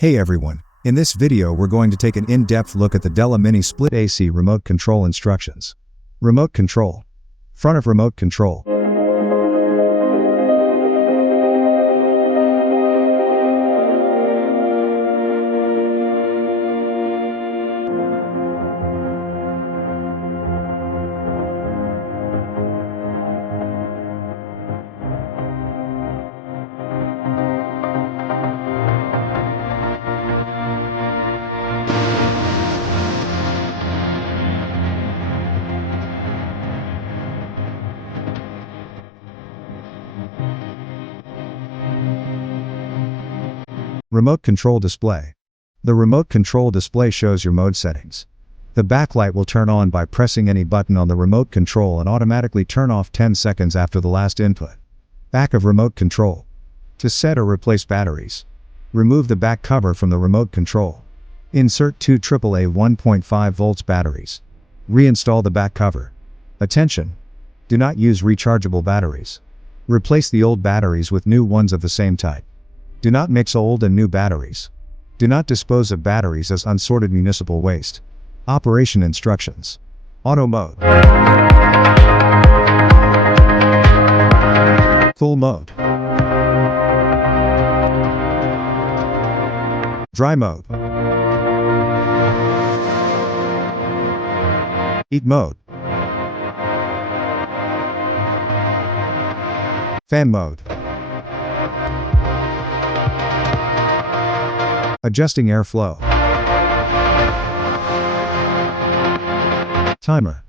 Hey everyone, in this video we're going to take an in-depth look at the Della Mini Split AC remote control instructions. Remote control. Front of remote control. Remote control display. The remote control display shows your mode settings. The backlight will turn on by pressing any button on the remote control and automatically turn off 10 seconds after the last input. Back of remote control. To set or replace batteries. Remove the back cover from the remote control. Insert two AAA 1.5 volts batteries. Reinstall the back cover. Attention! Do not use rechargeable batteries. Replace the old batteries with new ones of the same type. Do not mix old and new batteries. Do not dispose of batteries as unsorted municipal waste. Operation instructions. Auto mode. Cool mode. Dry mode. Heat mode. Fan mode. Adjusting airflow. Timer.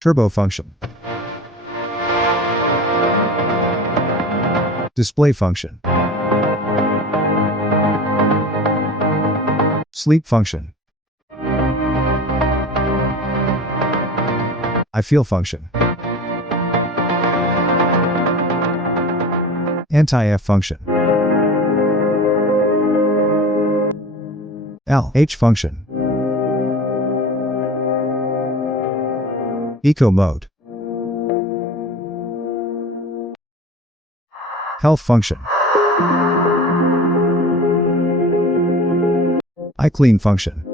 Turbo function. Display function. Sleep function. I feel function. Anti-F function. LH function. Eco mode. Health function. iClean function.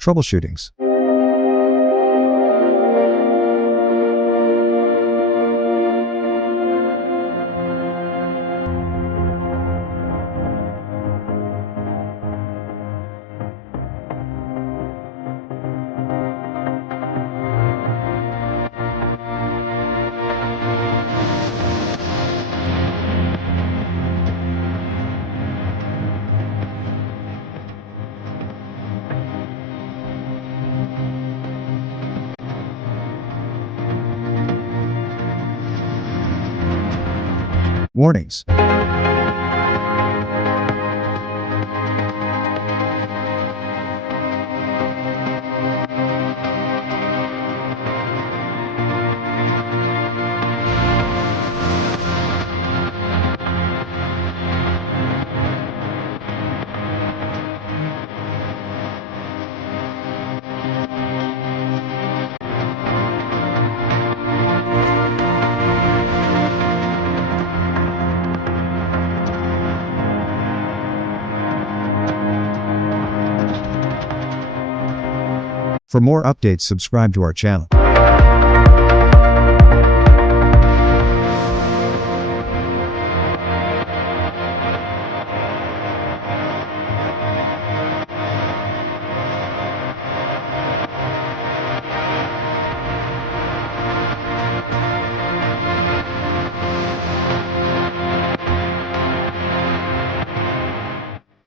Troubleshootings. Warnings. For more updates, subscribe to our channel.